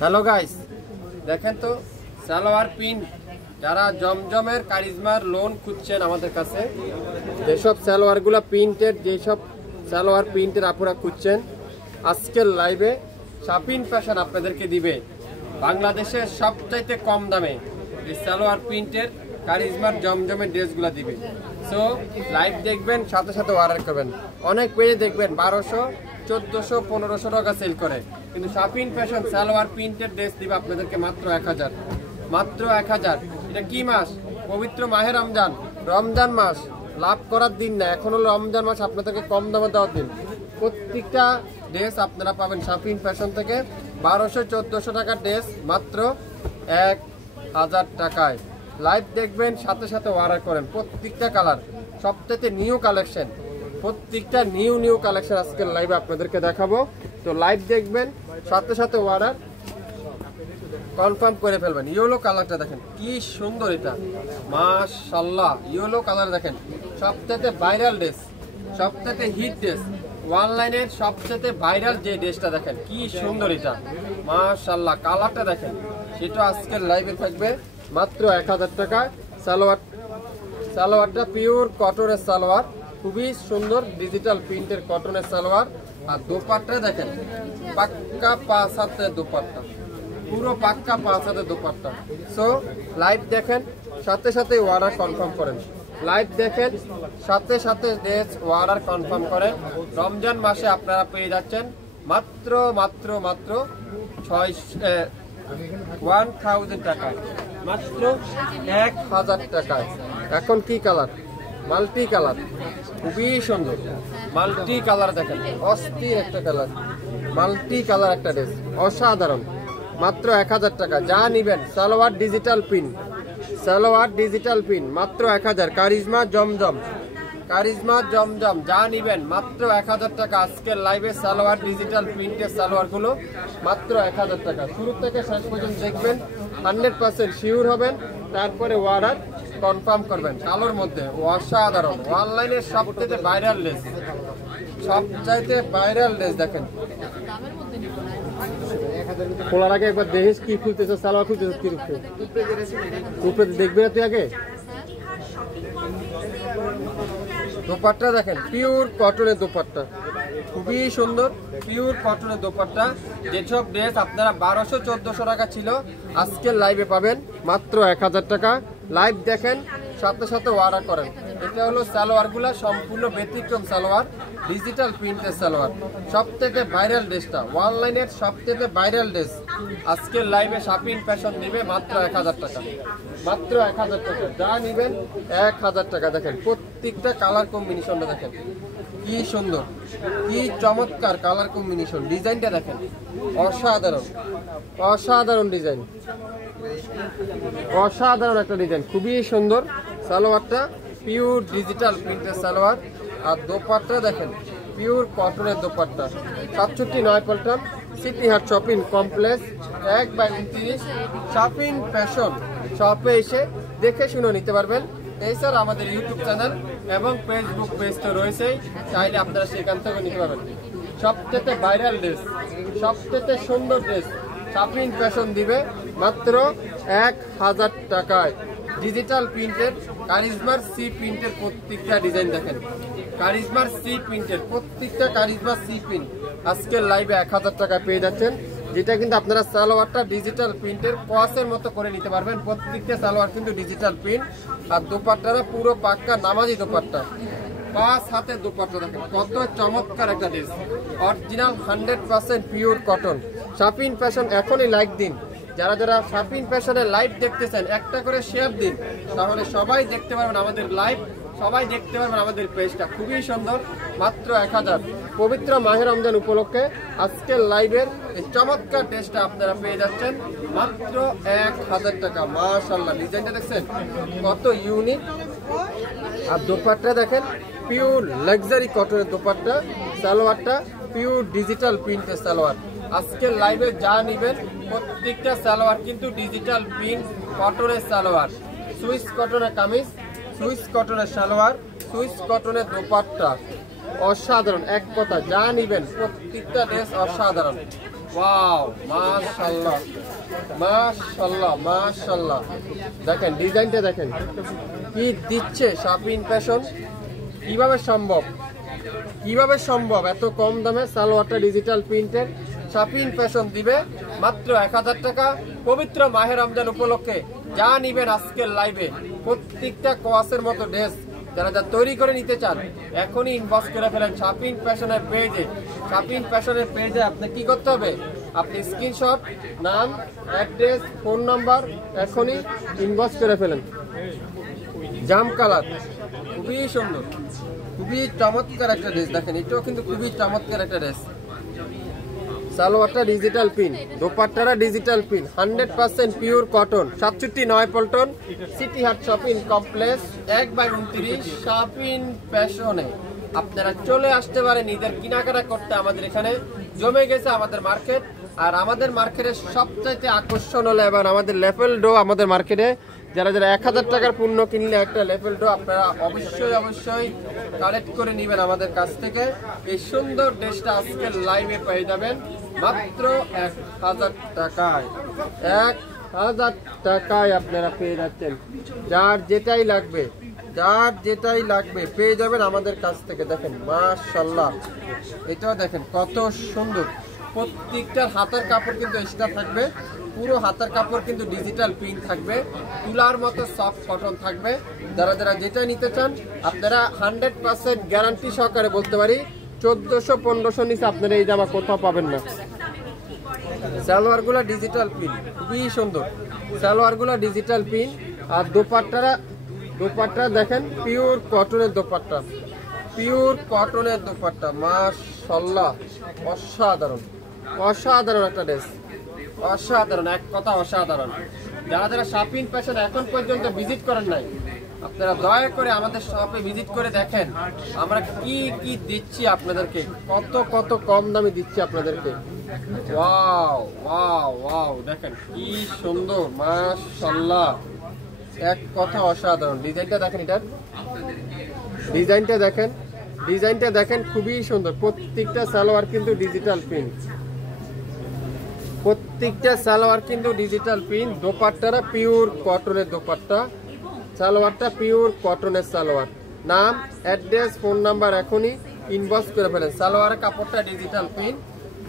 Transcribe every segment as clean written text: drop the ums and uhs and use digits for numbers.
Hello guys, দেখেন তো salwar print যারা জমজমের কারিজমার লোন খুঁজছেন আমাদের কাছে, যেসব সালোয়ারগুলো প্রিন্টেড, যেসব সালোয়ার প্রিন্টের আপনারা খুঁজছেন, আজকের লাইভে শাপিন ফ্যাশন আপনাদেরকে দিবে বাংলাদেশের সবচাইতে কম দামে এই সালোয়ার প্রিন্টের কারিজমার জমজমের ড্রেসগুলো দিবে। সো লাইভ দেখবেন, সাথে সাথে অর্ডার করবেন। অনেক পেজে দেখবেন 1200, 1400, 1500 টাকা সেল করে, কিন্তু শাপিন ফ্যাশন সালোয়ার প্রিন্টের ড্রেস দিবে আপনাদেরকে মাত্র 1000, মাত্র 1000। এটা কি মাস? পবিত্র মাহে রমজান, রমজান মাস, লাভ করার দিন না, এখন হলো রমজান মাস, আপনাদেরকে কম দামে দেওয়ার দিন। প্রত্যেকটা ড্রেস আপনারা পাবেন শাপিন ফ্যাশন থেকে 1200, 1400 টাকার ড্রেস মাত্র 1000 টাকায়। লাইভ দেখবেন, সাথে সাথে অর্ডার করেন। প্রত্যেকটা কালার সবথেকে নিউ কালেকশন, প্রত্যেকটা নিউ কালেকশন আজকের লাইভে আপনাদেরকে দেখাবো। তো লাইভ দেখবেন, সাথে সাথে অর্ডার কনফার্ম করে ফেলবেন। ইয়েলো কালারটা দেখেন কি সুন্দর, এটা মাশাআল্লাহ। ইয়েলো কালার দেখেন, সবথেকে ভাইরাল ড্রেস, সবথেকে হিট ড্রেস, অনলাইনের সবথেকে ভাইরাল যে ড্রেসটা দেখেন কি সুন্দর, এটা মাশাআল্লাহ। কালারটা দেখেন, সেটা আজকের লাইভে থাকবে মাত্র 1000 টাকায়। সালোয়ারটা পিওর কটনের সালোয়ার, খুবই সুন্দর ডিজিটাল প্রিন্টের কটনের সালোয়ার। আর দোপাট্টা দেখেন পাক্কা 5 হাতের দোপাট্টা, পুরো পাক্কা 5 হাতের দোপাট্টা। সো লাইভ দেখেন, সাথে সাথে অর্ডার কনফার্ম করেন। লাইভ দেখেন, সাথে সাথে ড্রেস অর্ডার কনফার্ম করেন। রমজান মাসে আপনারা পেয়ে যাচ্ছেন মাত্র 1000 টাকায়, মাত্র 1000 টাকায়। এখন কি কালার? মাল্টি কালার, খুবই সুন্দর মাল্টি কালার দেখেন, অস্থির একটা কালার, মাল্টি কালার একটা ড্রেস, অসাধারণ। মাত্র 1000 টাকা। যা নিবেন salwar digital print, salwar digital print মাত্র 1000। কারিজমা জমজম, কারিজমা জমজম, যা নিবেন মাত্র 1000 টাকা। আজকের লাইভে সালোয়ার ডিজিটাল প্রিন্টের সালোয়ারগুলো মাত্র 1000 টাকা। শুরু থেকে শেষ পর্যন্ত দেখবেন, 100% শিওর হবেন, তারপরে অর্ডার কনফার্ম করবেন। কালোর মধ্যে অসাধারণ, অনলাইনের সবথেকে ভাইরাল ড্রেস, সবচাইতে ভাইরাল ড্রেস দেখেন। খোলার আগে একবার দেখিস কি খুলতেছ, সালোয়ার খুলতেছ কি উপরে দেখবে না তুই আগে। দোপাট্টা দেখেন, পিওর কটনের দোপাট্টা, খুবই সুন্দর পিওর কটনের দোপাট্টা। যেসব ড্রেস আপনারা 1200, 1400 টাকা ছিল, আজকের লাইভে পাবেন মাত্র 1000 টাকা। লাইভ দেখেন, সাথে সাথে অর্ডার করেন। এটা হলো সালোয়ারগুলা সম্পূর্ণ ব্যতিক্রম সালোয়ার, ডিজিটাল প্রিন্টের সালোয়ার, সবথেকে ভাইরাল ড্রেসটা, অনলাইনের সবথেকে ভাইরাল ড্রেস। আজকের লাইভে শাপিন ফ্যাশন নেবে মাত্র 1000 টাকা, মাত্র 1000 টাকা। যা নেবেন 1000 টাকা। দেখেন প্রত্যেকটা কালার কম্বিনেশনটা দেখেন কি সুন্দর, কি চমৎকার কালার কম্বিনেশন। ডিজাইনটা দেখেন অসাধারণ, অসাধারণ ডিজাইন, অসাধারণ একটা ডিজাইন, খুবই সুন্দর। সালোয়ারটা পিওর ডিজিটাল প্রিন্টের সালোয়ার। আর দোপাট্টা দেখেন পিওর কটনের dupatta. 67 Paltan city heart shopping complex 1/29 শাপিন ফ্যাশন শপে এসে দেখে শুনে নিতে পারবেন। এছাড়া আমাদের ইউটিউব চ্যানেল এবং ফেসবুক পেজ তো রয়েছেই, চাইলে আপনারা সেখান থেকে নিতে পারবেন। সবথেকে ভাইরাল ড্রেস, সবথেকে সুন্দর ড্রেস শাপিন ফ্যাশন দিবে মাত্র 1000 টাকায়। ডিজিটাল প্রিন্টের কারিজমার সি প্রিন্টের প্রত্যেকটা ডিজাইন দেখেন, কারিজমার সি প্রিন্টের প্রত্যেকটা কারিজমার সি প্রিন্ট আজকের লাইভে 1000 টাকায় পেয়ে যাচ্ছেন। যেটা কিন্তু আপনারা সালোয়ারটা ডিজিটাল প্রিন্টের কোয়াসের মতো করে নিতে পারবেন। প্রত্যেকটা সালোয়ার কিন্তু ডিজিটাল প্রিন্ট। আর দোপাট্টারা পুরো পাক্কা নামাজি দোপাট্টা, 5 হাতের দোপাট্টা দেখেন কত চমৎকার একটা dress, original 100% pure cotton. শাপিন fashion এখনই লাইক দিন, যারা যারা শাপিন ফ্যাশনের লাইভ দেখতেছেন একটা করে শেয়ার দিন, তাহলে সবাই দেখতে পারবেন আমাদের লাইভ, সবাই দেখতে পারবেন আমাদের পেজটা। খুবই সুন্দর, মাত্র 1000। পবিত্র মাহে রমজান উপলক্ষে আজকের লাইভের এই চমৎকার ড্রেসটা আপনারা পেয়ে যাচ্ছেন মাত্র 1000 টাকা। মাশাআল্লাহ, ডিজাইনটা দেখছেন কত ইউনিক। আর দোপাট্টা দেখেন পিওর লাক্সারি কটনের দোপাট্টা। সালোয়ারটা পিওর ডিজিটাল প্রিন্টের সালোয়ার। আজকের লাইভে যা নেবেন প্রত্যেকটা সালোয়ার কিন্তু ডিজিটাল প্রিন্ট কটনের সালোয়ার। সুইস কটনের কামিজ, সুইস কটনের সালোয়ার, সুইস কটনের দোপাট্টা, অসাধারণ। এক কথা, যা নিবেন প্রত্যেকটা ড্রেস অসাধারণ। ওয়াও মাশাআল্লাহ মাশাআল্লাহ মাশাআল্লাহ, দেখেন ডিজাইনটা দেখেন কি দিচ্ছে শাপিন ফ্যাশন। কিভাবে সম্ভব এত কম দামে সালোয়ারটা ডিজিটাল প্রিন্টের শাপিন ফ্যাশন দিবে মাত্র 1000 টাকা। পবিত্র মাহে রমজান উপলক্ষে যা নিবেন আজকের লাইভে প্রত্যেকটা কোয়াসের মতো ড্রেস যারা যা তৈরি করে নিতে চান এখনই ইনবক্স করে ফেলেন শাপিন ফ্যাশনের পেজে। শাপিন ফ্যাশনের পেজে আপনি কি করতে হবে, আপনি স্ক্রিনশট, নাম, অ্যাড্রেস, ফোন নাম্বার এখনই ইনবক্স করে ফেলেন। জাম কালার খুবই সুন্দর, খুবই চমৎকার একটা ড্রেস, দেখেন এটাও কিন্তু খুবই চমৎকার একটা ড্রেস। সালোয়ারটা ডিজিটাল পিন, দোপাট্টারা digital print, 100% pure cotton, 67 Paltan, city heart shopping complex 1/29 শাপিন ফ্যাশনে। আপনারা চলে আসতে পারেন ঈদের কেনাকাটা করতে। আমাদের এখানে জমে গেছে আমাদের মার্কেট, আর আমাদের মার্কেটের সবচাইতে আকর্ষণ হলো এবার আমাদের লেভেল ডো। আমাদের মার্কেটে যারা 1000 টাকার পণ্য কিনলে একটা লেভেল ডো আপনারা অবশ্যই কালেক্ট করে নেবেন আমাদের কাছ থেকে। এই সুন্দর ড্রেসটা আজকের লাইভে পেয়ে যাবেন মাত্র 1000 টাকায়। 1000 টাকায় আপনারা পেয়ে যাচ্ছেন। যার যেটাই লাগবে পেয়ে যাবেন আমাদের কাছ থেকে। দেখেন মাশাআল্লাহ, এটাও দেখেন কত সুন্দর। প্রত্যেকটার হাতের কাপড় কিন্তু এক্সট্রা থাকবে, পুরো হাতের কাপড় কিন্তু ডিজিটাল প্রিন্ট থাকবে, তুলার মতো সফট কটন থাকবে। যারা যেটা নিতে চান আপনারা 100% গ্যারান্টি সহকারে বলতে পারি 1400-1500 নিচে আপনারা এই জামা কোথাও পাবেন না। সালোয়ারগুলো ডিজিটাল প্রিন্ট খুবই সুন্দর, সালোয়ারগুলো ডিজিটাল প্রিন্ট। আর দোপাট্টা দেখেন পিওর কটনের দোপাট্টা, মাশাআল্লাহ অসাধারণ একটা ড্রেস, অসাধারণ, এক কথা অসাধারণ। যারা শাপিন ফ্যাশন এখন পর্যন্ত ভিজিট করেন নাই আপনারা দয়া করে আমাদের শপে ভিজিট করে দেখেন আমরা কি দিচ্ছি আপনাদেরকে, কত কম দামে দিচ্ছি আপনাদেরকে। ওয়াও দেখেন কি সুন্দর, মাশাআল্লাহ, এক কথা অসাধারণ। ডিজাইনটা দেখেন খুবই সুন্দর। প্রত্যেকটা সালোয়ার কিন্তু ডিজিটাল প্রিন্ট, দোপাট্টারা পিওর কটনের দোপাট্টা, সালোয়ারটা পিওর কটনের সালোয়ার। নাম, অ্যাড্রেস, ফোন নাম্বার এখনই ইনবক্স করে ফেলেন। সালোয়ারের কাপড়টা ডিজিটাল প্রিন্ট,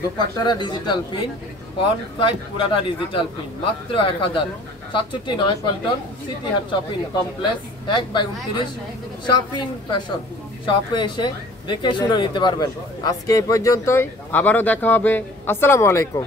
দোপাট্টারা ডিজিটাল প্রিন্ট, ফ্রন্ট সাইড পুরাটা ডিজিটাল প্রিন্ট, মাত্র 1000। 67 Paltan, city heart shopping complex 1/29 শাপিন ফ্যাশন। শপে এসে দেখে শুনে নিতে পারবেন। আজকে এই পর্যন্তই, আবারও দেখা হবে। আসসালামু আলাইকুম।